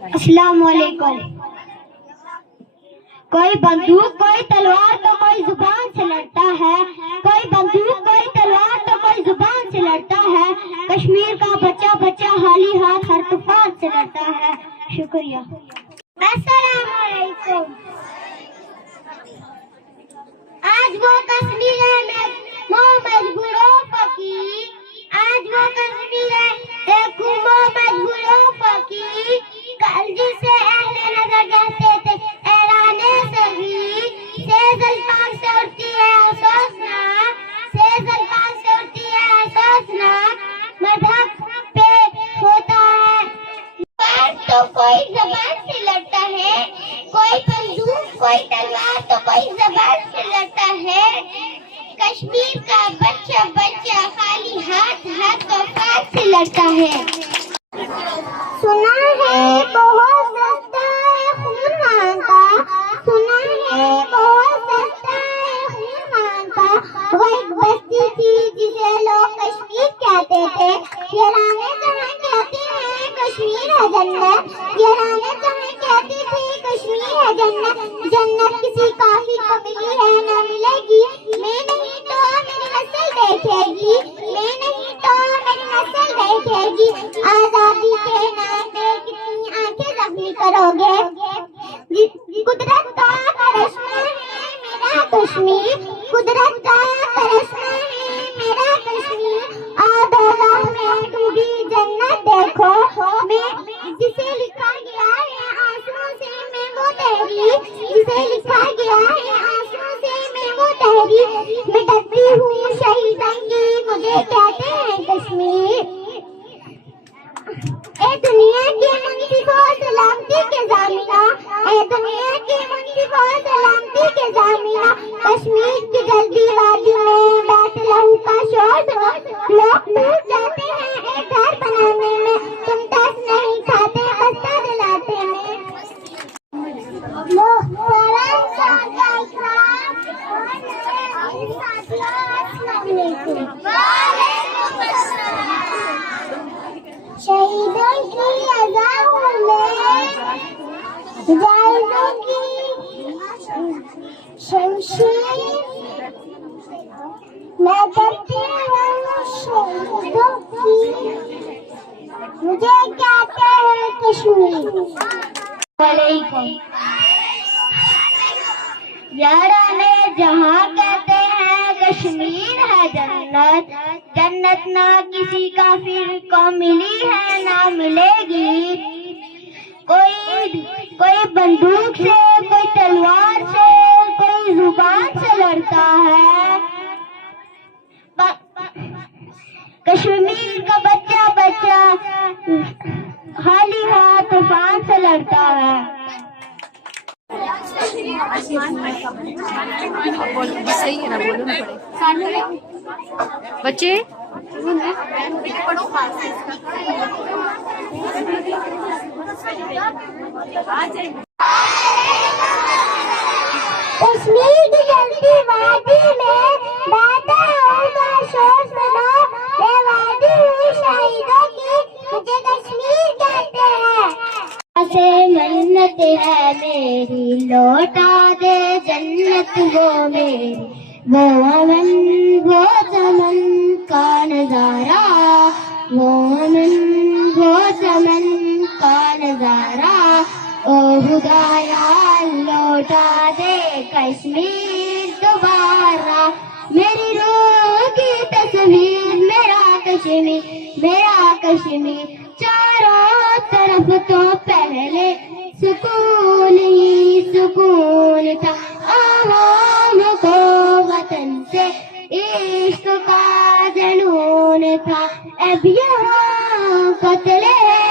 अस्सलाम वालेकुम। कोई बंदूक कोई तलवार तो कोई जुबान से लड़ता है, कोई बंदूक कोई तलवार तो कोई जुबान से लड़ता है। कश्मीर का बच्चा बच्चा हाली हाथ हर तूफान से लड़ता है। शुक्रिया। अस्सलाम वालेकुम। आज वो कश्मीर है मजबूरों फकी, आज वो कश्मीर है मजबूरों फकी, जिसे अहले नजर कहते थे ऐलाने सही। सेज अल्फाज से उड़ती है अफसोसनाक, सेज अल्फाज से उड़ती है अफसोसनाक, मजहब पे होता है तो कोई जबान से लड़ता है, कोई बंदूक कोई तलवार तो कोई जबान से लड़ता है। कश्मीर का बच्चा बच्चा खाली हाथ हाथ तूफान से लड़ता है। सुना है बहुत सस्ता है खून मांगता, सुना है बहुत सस्ता है खून मांगता। वो एक बस्ती थी जिसे लोग कश्मीर कहते थे। ये रानी तुम्हें कहती है कश्मीर है जन्नत, ये रानी तुम्हें कहती थी कश्मीर है जन्नत। जन्नत किसी काफी को मिली है न मिलेगी, मैं नहीं तो मेरी नस्ल देखेगी, मैं नहीं तो मेरी नस्ल देखेगी। आजादी के नाम पे कितनी आंखें जख्मी करोगे। कुदरत का करिश्मा है मेरा कश्मीर, कुदरत का करिश्मा है मेरा कश्मीर। आदोला में डूबी जन्नत देखो, मैं जिसे लिखा गया है आंसुओं से मैं वो तहरीर, जिसे लिखा गया है आंसुओं से मैं वो तहरीर। मैं डरती हूँ शहीदों की मुझे कहते हैं कश्मीर। ए दुनिया के मुंसिफों सलामती के जामिना, ए दुनिया के मुंसिफों सलामती के जामिना। कश्मीर की जल्दी वादी में बैठ लहू का शोर सुनो, लोग टूट जाते हैं एक घर बनाने में, तुम दस नहीं खाते बस्ता दिलाते में। शहीदों की अज़ाओं में जायज़ों की शमशीर, मैं करती हूँ शहीदों की मुझे कहते हैं कश्मीर। वालेकुम। याराने जहाँ कहते हैं कश्मीर है जन्नत, जन्नत ना किसी काफिर को मिली है ना मिलेगी। कोई बंदूक से कोई तलवार से कोई जुबान से लड़ता है। कश्मीर का बच्चा बच्चा खाली हाथ तूफान से लड़ता है। सही है ना, बोलो ना बच्चे। कश्मीर की जलती वादी में बैठा होगा शोर सुनो, मैं वादी हूँ शहीदों की मुझे कश्मीर कहते हैं। से मन्नत है मेरी लौटा दे जन्नत वो मेरी, वो अमन वो चमन का नजारा, वो अमन वो चमन का नजारा। ओ खुदाया लौटा दे कश्मीर दोबारा, मेरी रूह की तस्वीर मेरा कश्मीर। चारों तरफ तो पहले सुकून ही सुकून था, आवाम को वतन से इश्क का जुनून था। अब यहाँ कत्ल है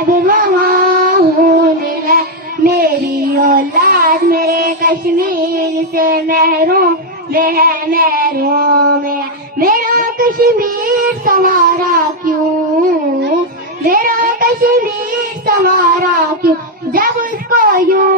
अब वहाँ खून है, मेरी औलाद मेरे कश्मीर से महरूम है, महरूम है। मेरा कश्मीर संवारा क्यों, मेरा कश्मीर संवारा क्यों, जब उसको यूं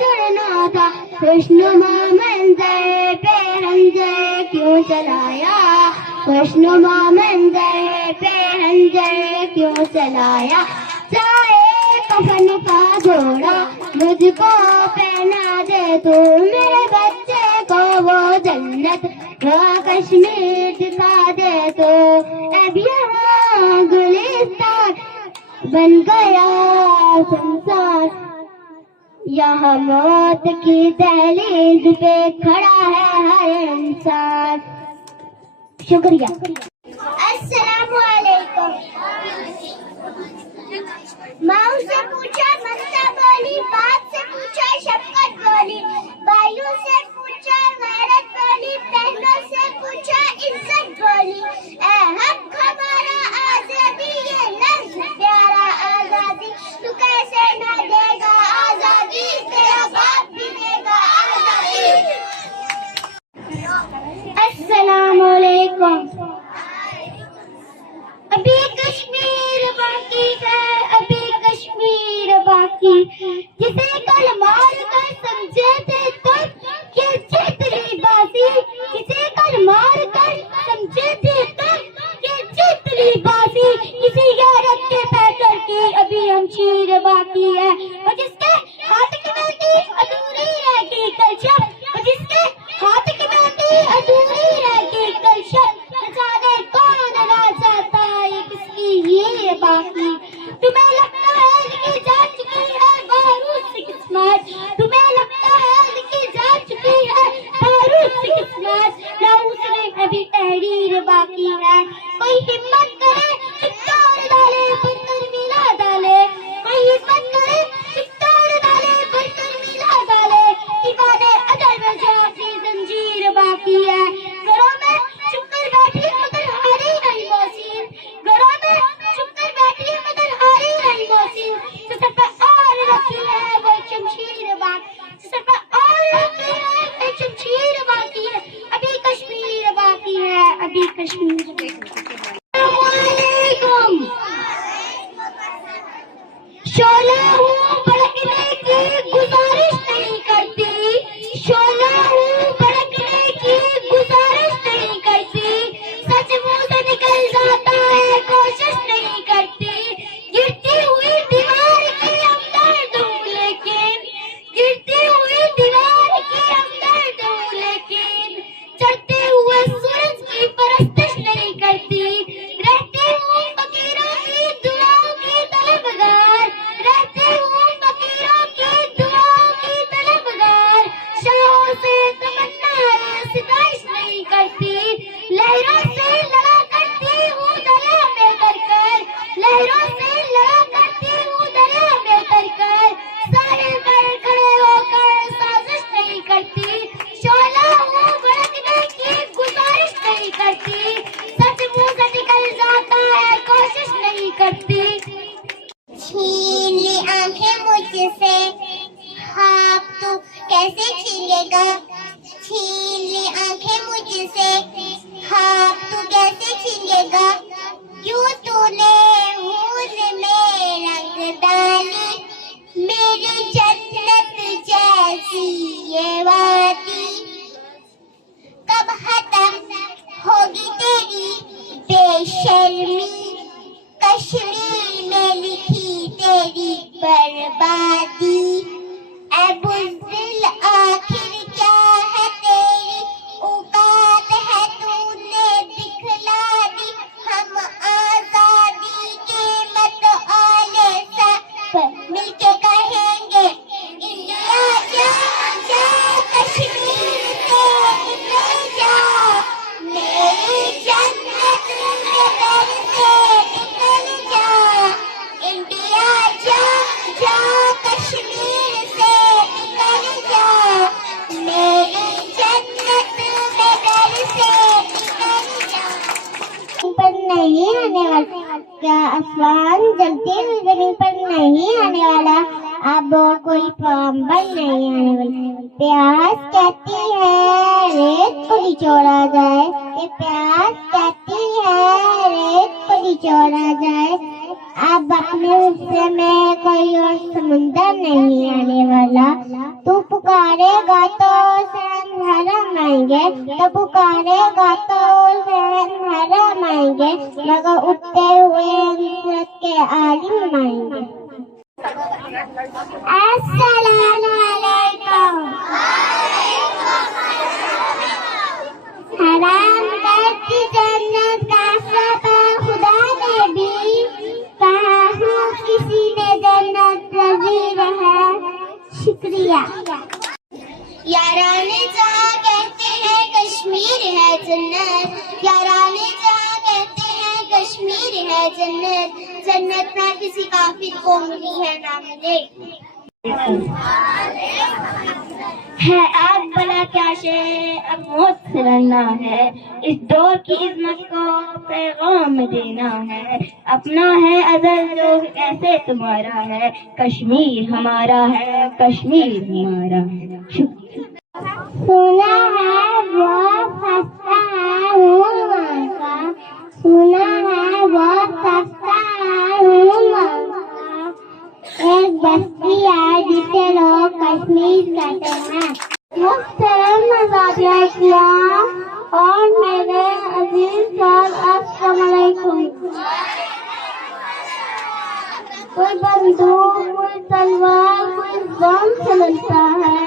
जुड़ना था खुशनुमा मंजर पे हंजर क्यों चलाया, खुशनुमा मंजर पे हंजर क्यों चलाया। चाहे कफन का जोड़ा मुझको पहना दे तू, मेरे बच्चे को वो जन्नत वो कश्मीर दिखा दे तो। अब यहाँ गुलिस्तान बन गया संसार, यहाँ मौत की दहलीज पे खड़ा है हर इंसान। शुक्रिया। अस्सलामु अलैकुम। माँ से पूछा ममता बोली, बाप से पूछा शफकत बोली, भाइयों से पूछा गैरत बोली, बहनों से पूछा इज्जत बोली। ऐ हक हमारा आजादी, ये लफ्ज प्यारा आजादी, तू कैसे न देगा आजादी, तेरा बाप भी देगा आजादी। अस्सलामु अलैकुम। अभी कश्मीर बाकी है, अभी कश्मीर बाकी, जिसे कल मार कर समझे थे तब ये जीत ली बाजी, जिसे कल मार कर समझे थे तब ये जीत ली बाजी, किसी गैरत के पैकर की अभी हम शीर बाकी है, और जिसके हाथ की बेटी अधूरी रहेगी कल शब, और जिसके हाथ की बेटी अधूरी रहेगी कल शब, न जाने कौन राजा था ये किसकी हीर बाकी। तुम्हें लगता है लिखी जा चुकी है बारूद से किस्मत, तुम्हें लगता है लिखी जा चुकी है बारूद से किस्मत, ना उसने अभी तहरीर बाकी है। कोई हिम्मत करे चित्तार डाले बंदर मिला डाले, कोई हिम्मत करे चित्तार डाले बंदर मिला डाले, दीवाने अजर में जाती जंजीर बाकी है। घरों में चुप कर बैठी मगर हारी नहीं मोहसिन, घरों में चुप कर बैठी मगर हारी नहीं मोहसिन, जो सर पे और रखी है वो शमशीर बाकी, जो सर पे और रखी है वो शमशीर बाकी है, अभी कश्मीर बाकी है, अभी कश्मीर बाकी है। शोला हूँ भड़कने की गुजारिश नहीं करती, शोला हूँ भड़कने की गुजारिश नहीं करती, सच मुंह से निकल जाता है कोशिश नहीं करती, गिरती हुई दीवार की हमदर्द हूँ लेकिन, गिरती हुई दीवार की हमदर्द हूँ लेकिन, चढ़ते हुए सूरज की परस्तिश नहीं करती, रहती हूँ फकीरों की दुआओं की तलबगार, रहती हूँ फकीरों की दुआओं की तलबगार, शाहों से तमन्ना है सिताइश नहीं करती, लहरों से लड़ा करती हूँ दरिया में तरकर, लहरों से लड़ा करती हूँ दरिया में तरकर, सारे पर खड़े होकर साजिश नहीं करती, शोला हूँ भड़कने की गुजारिश नहीं करती, सच मुंह से निकल जाता है कोशिश नहीं करती। छीन ली आंखें मुझसे ख्वाब तू कैसे छीनेगा, छीन ली आंखें मुझसे ख्वाब तू कैसे छीनेगा, क्यों तूने हूर में रंग डाली, मेरी जन्नत जैसी ये वादी, कब खत्म होगी तेरी बेशर्मी, कश्मीर में लिखी तेरी बर्बादी, ऐ बुज़दिल आखिर क्या है तेरी औकात है तूने दिखला दी, हम आजादी के मत आले सब मिलके कहेंगे इंडिया जा जा, कश्मीर से निकल जा, मेरी जन्नत के दर से निकल जा, इंडिया जा जा, कश्मीर से निकल जा, मेरी जन्नत के दर से निकल जा। पर नहीं आने वाला क्या आसमान जलते हुए जमीन पर नहीं आने वाला, अब और कोई पैगंबर नहीं आने वाला। प्यास कहती है रेत को निचोड़ा जाए, ये प्यास कहती है रेत को निचोड़ा जाए, अब अपने हिस्से में कोई और समुंदर नहीं आने वाला, तू पुकारेगा तो सहन हरम आएंगे, तो पुकारेगा तो सहन हरम आएंगे, मगर उठते हुए नुसरत के आलिम आएंगे। अस्सलामुअलैकुम। हराम करती जन्नत का सफर खुदा ने भी कहा हूँ किसी ने जन्नत नज़ीर है। शुक्रिया। याराने जहाँ कहते हैं कश्मीर है जन्नत, याराने जहाँ कहते हैं कश्मीर है जन्नत, जन्नत ना किसी काफिर को मिली है ना मिले। है आग भला क्या शे अब मौत से लड़ना है, इस दौर की इज़्ज़त को पैगाम देना है। अपना है अज़ल जो ऐसे तुम्हारा है, कश्मीर हमारा है, कश्मीर हमारा है। सुना है वो सस्ता है हूँ का, सुना है वो सस्ता है हूँ का। एक बस्ती है जिसे लोग कश्मीर कहते हैं। मुहतरम नज़ारिया इस्लाम और मेरे अजीज साहब, अस्सलाम वालेकुम। कोई बंदूक, कोई तलवार, कोई बम चलता है,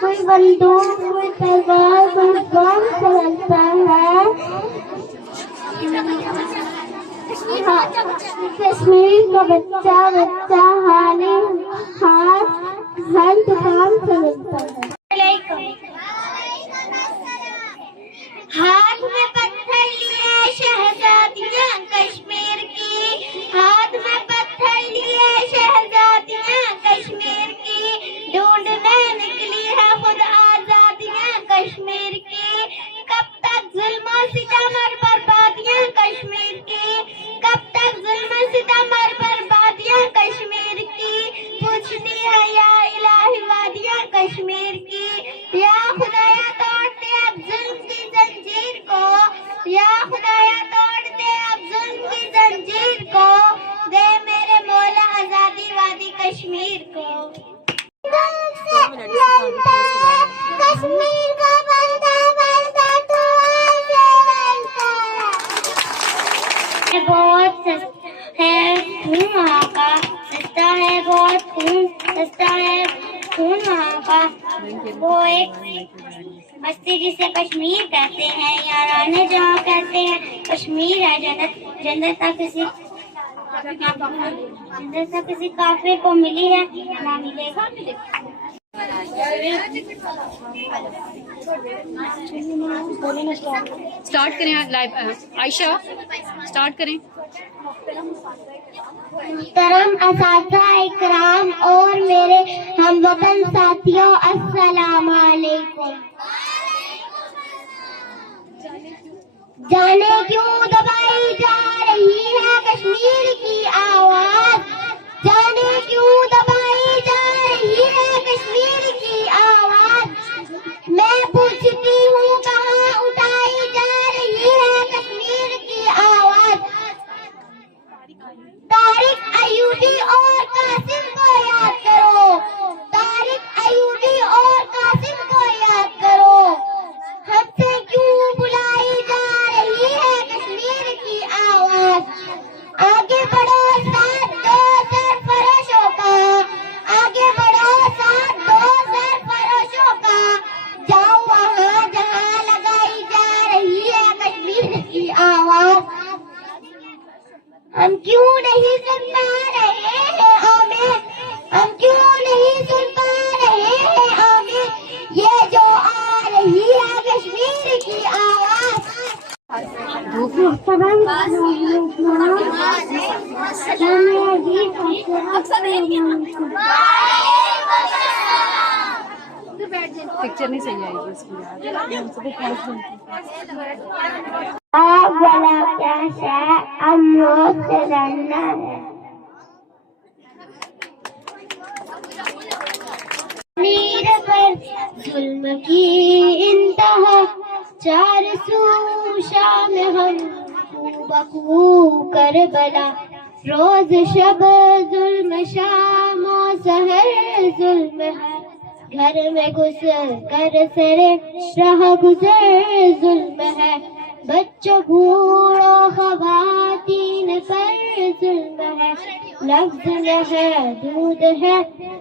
कोई बंदूक, कोई तलवार, कोई बम चलता है। कश्मीर का बच्चा बच्चा हाली हाथ हर दुकान से मिलता है। हाथ में पत्थर लिए शहजादियाँ कश्मीर की, हाथ में पत्थर लिए शहजादियाँ कश्मीर की, ढूंढने निकली है खुद आजादियाँ कश्मीर की। कब तक जुल्म सितम और बर्बादियाँ कश्मीर की, कब तक जुल्म सितम और बर्बादियाँ कश्मीर की। पूछती है या इलाही वादियाँ कश्मीर की। या खुदाया तोड़ते अब जुल्म की जंजीर को, या खुदाया तोड़ते अब जुल्म की जंजीर को, दे मेरे मौला आजादी वादी कश्मीर को। कश्मीर का बंदा बंदा तो बहुत सस्ता है खून वहाँ का, सस्ता है बहुत खून, सस्ता है खून वहाँ का। वो एक बस्ती जिसे कश्मीर कहते हैं, याराने जहाँ कहते हैं कश्मीर है जन्नत, जन्नत ना किसी काफिर को मिली है ना मिलेगा। स्टार्ट करें लाइव। आयशा स्टार्ट करें। मुहतरम असातिज़ा इकराम और मेरे हमवतन साथियों, अस्सलाम वालेकुम। जाने क्यों दबाई जा रही है कश्मीर की आवाज, जाने क्यों दबाई जा रही है कश्मीर की आवाज। मैं पूछती हूँ कहाँ उठाई जा रही है कश्मीर की आवाज। तारिक अयूबी और कासिम को याद करो, तारिक अयूबी और कासिम को याद करो। हमसे क्यों बुलाई जा रही है कश्मीर की आवाज। आगे बढ़ो साथ दो सरफरोशों का, आगे बढ़ो साथ दो सरफरोशों का। जाओ वहाँ जहाँ लगाई जा रही है कश्मीर की आवाज। हम क्यों नहीं सुन पा रहे हैं आमिर, हम क्यों नहीं सुन पा रहे हैं आमिर, ये जो आ रही है कश्मीर की आवाज। पिक्चर नहीं सही आएगी इसकी। आग वाला क्या है अब मौत से लड़ना है। मीर पर जुल्म की इंतहा, चार सू शाम हम बकू करबला। रोज शब जुल्म शाम सहर जुल्म है, घर में घुस कर सरे राह गुजर जुल्म है। बच्चों बूढ़ों ख़वातीन पर जुल्म है, लफ्ज न है दूध है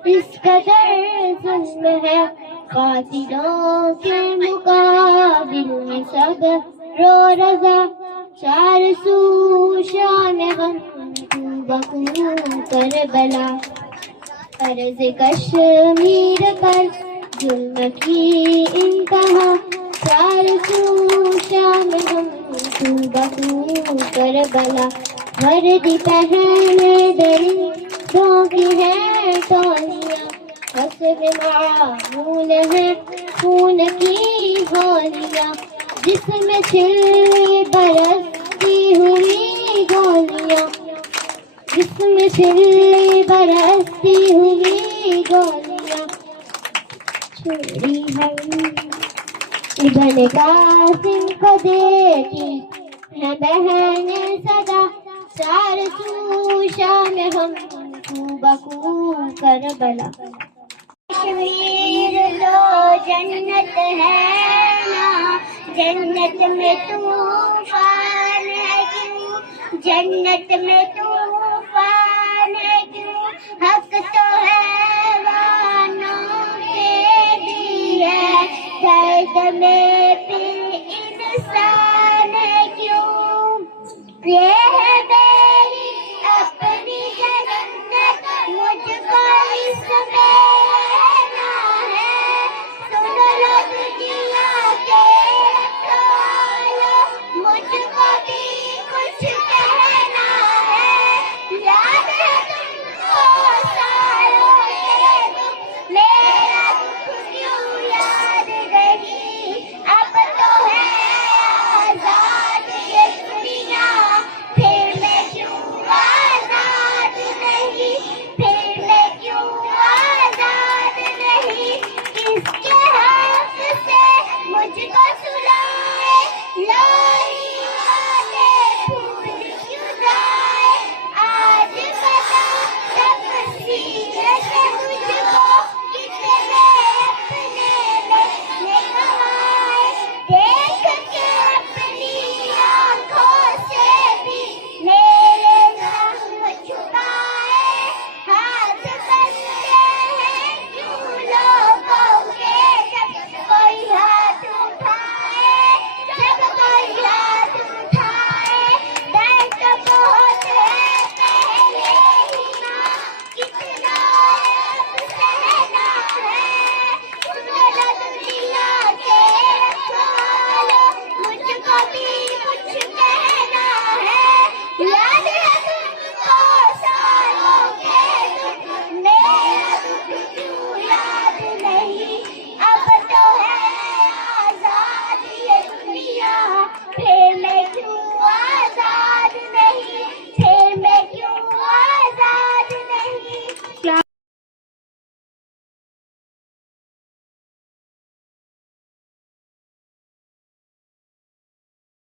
इस कदर जुल्म है कातिलों के मुकाबिल में सब रो रजा चार सू शाम गम बकू करबला अर्ज कश्मीर पर जुल्म की इंतहा चार सू शाम गम बकू करबला वर्दी पहने दरिंदों की है टोलियां हस्ब मामूल है खून की होलियां जिसमें छिल बरसती हुई गोलियां जिसमें छिल बरसती हुई गोलियां छोड़ी हम इब्न कासिम को देती है बहन सदा चार सू शाम हम बकू करबला कश्मीर लो जन्नत है ना जन्नत में तूफान है क्यों जन्नत में